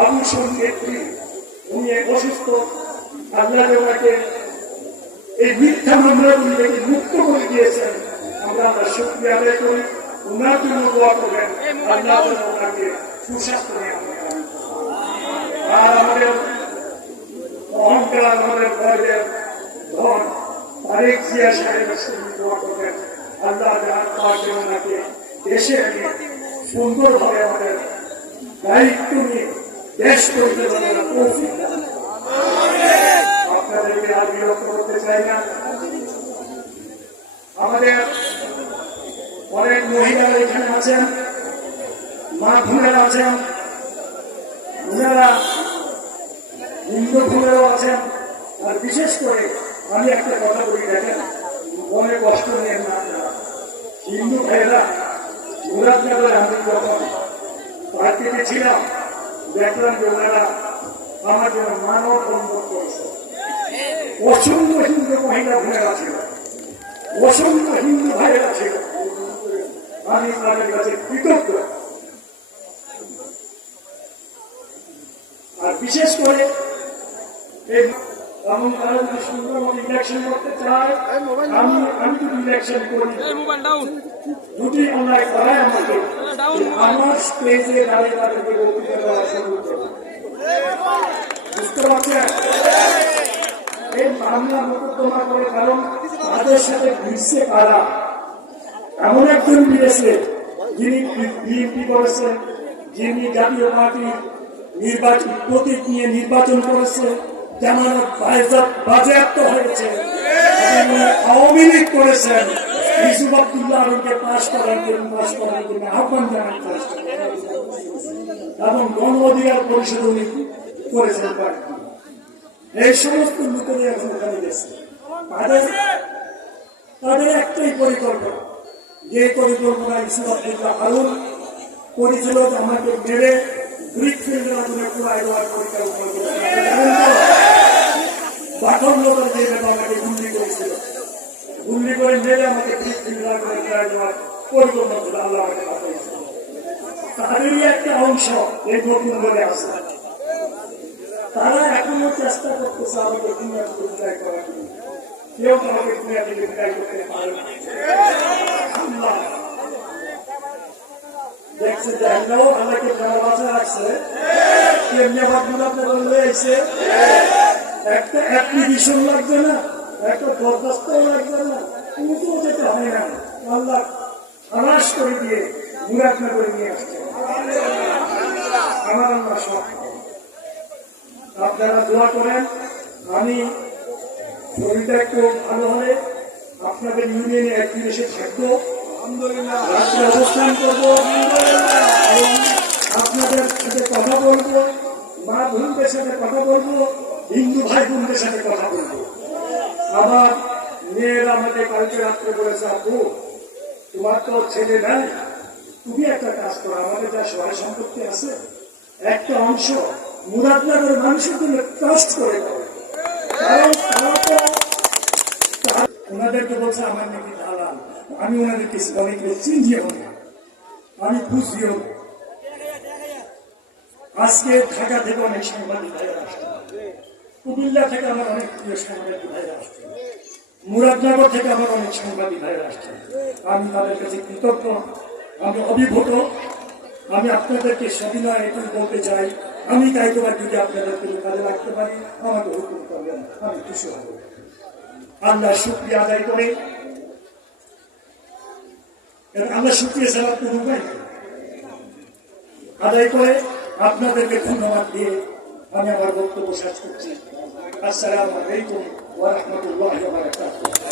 আবুসন নেত্রী, উনি অসুস্থ, আল্লাহ ওনাকে এই মিথ্যা মামলাগুলি থেকে মুক্ত করে দিয়েছেন। আমরা শুকরিয়া আদায় করি, ওনার জন্য দোয়া করবেন, আল্লাহ ওনাকে সুস্বাস্থ্য নিয়ে আর আমাদের অহংকার, আমাদের গর্বের ধন তারেক জিয়া সাহেবের সঙ্গে দোয়া করবেন, আল্লাহ আত্মাকে ওনাকে দেশে এনে সুন্দরভাবে আমাদের দায়িত্ব নিয়ে দেশ পরিচালনার তৌফিক দান। আপনাদেরকে আর বিরক্ত করতে চাই না। আমাদের অনেক মহিলারা এখানে আছেন, মা বোনেরা আছেন, ওনারা হিন্দু বোনেরাও আছেন। আর বিশেষ করে আমি একটা কথা বলি, দেখেন মনে কষ্ট নেন না, হিন্দু ভাইয়েরা মুরাদনগরে আমি যখন পার্টিতে ছিলাম দেখলাম যে ওনারা আমার জন্য মানব বন্ধন করেছে। অসংখ্য হিন্দু মহিলা বোনেরা ছিল, অসংখ্য হিন্দু ভাইয়েরা ছিল, আমি তাদের কাছে কৃতজ্ঞ। আর বিশেষ করে এমন কারণ সুন্দর ইলেকশন করতে চায়, আমি যদি ইলেকশন করি দুটি অন্যায় করায় আমাকে আমার স্টেজে দাঁড়িয়ে তাদেরকে বক্তৃতা দেওয়া শুরু করে। বুঝতে পারছেন? এই মামলা মোকদ্দমা করে, কারণ তাদের সাথে ঘুরছে কারা? এমন একজন বিদেশে যিনি বিএনপি করেছেন, যিনি জাতীয় পার্টির নির্বাচন প্রতীক নিয়ে নির্বাচন করেছে, জামানত বাজেয়াপ্ত হয়েছে, আওয়ামী লীগ করেছেন, ইউসুফ আব্দুল্লাহ আলমকে পাশ করার জন্য আহ্বান জানান করেছেন এবং গণ অধিকার পরিষদ উনি করেছেন। এই সমস্ত লোকেরই এখন ওখানে গেছে। তাদের একটাই পরিকল্পনা, যে পরিকল্পনা ইউসুফ আব্দুল্লাহ আলম করেছিল, আমাকে মেরে ব্রিকফিল্ডের আগুনে পুরাই দেওয়ার পরিকল্পনা আমাকে গুলি করেছিল, গুলি করে মেরে আমাকে ব্রিকফিল্ডের আগুনে পুরাই দেওয়ার পরিকল্পনা ছিল। আল্লাহ আমাকে পাঠিয়েছিল। তাদেরই একটা অংশ এই নতুন করে আসে। তারা এখনো চেষ্টা করতেছে আমাকে দুনিয়া থেকে বিদায় করার জন্য। কেউ আমাকে দুনিয়া থেকে বিদায় করতে পারে না। দেখছে যে আল্লাহকে ভালোবাসা রাখছে, কেমনি আবার আপনার বললে এসে একটা অ্যাপ্লিকেশন লাগবে না, একটা দরখাস্ত লাগবে না, কোথাও যেতে হয় না। আল্লাহ খালাস করে দিয়ে মুরাদনা করে নিয়ে আসছে। আমার আল্লাহ সব। আপনারা দোয়া করেন, আমি শরীরটা একটু ভালো হলে আপনাদের ইউনিয়নে একদিন এসে থাকবো, রাত্রে অবস্থান করবো, আপনাদের সাথে কথা বলবো, মা বোনদের সাথে কথা বলবো, হিন্দু ভাই বোনদের সাথে কথা বলবো। আমার মেয়েরা আমাকে কালকে রাত্রে বলেছে, আপু তোমার তো ছেলে নাই, তুমি একটা কাজ করো, আমাদের যা সহায় সম্পত্তি আছে একটা অংশ মুরাদনগরের মানুষের জন্য ট্রাস্ট করে দাও। কারণ তারা তো ওনাদেরকে বলছে আমার নাকি দালাল। আমি ওনাদেরকে অনেকে চিনিও না, আমি বুঝিও না। আজকে ঢাকা থেকে অনেক সাংবাদিক ভাইরা আসছে, কুমিল্লা থেকে আমার অনেক প্রিয় সাংবাদিক ভাইরা আসছে, মুরাদনগর থেকে আমার অনেক সাংবাদিক ভাইরা আসছে। আমি তাদের কাছে কৃতজ্ঞ, আমি অভিভূত। আমি আপনাদেরকে সবিনয় এটুকু বলতে চাই, আমি কাইতবার যদি আপনাদেরকে কাজে রাখতে পারি আমাকে হুকুম করবেন, আমি খুশি হব। আল্লাহ শুকরিয়া আদায় করে, আল্লাহ শুকরিয়া ছাড়া কোনো উপায় নেই, আদায় করে আপনাদেরকে ধন্যবাদ দিয়ে আমি আমার বক্তব্য শেষ করছি। আসসালামু আলাইকুম ওয়া রাহমাতুল্লাহি ওয়া বারাকাতুহু।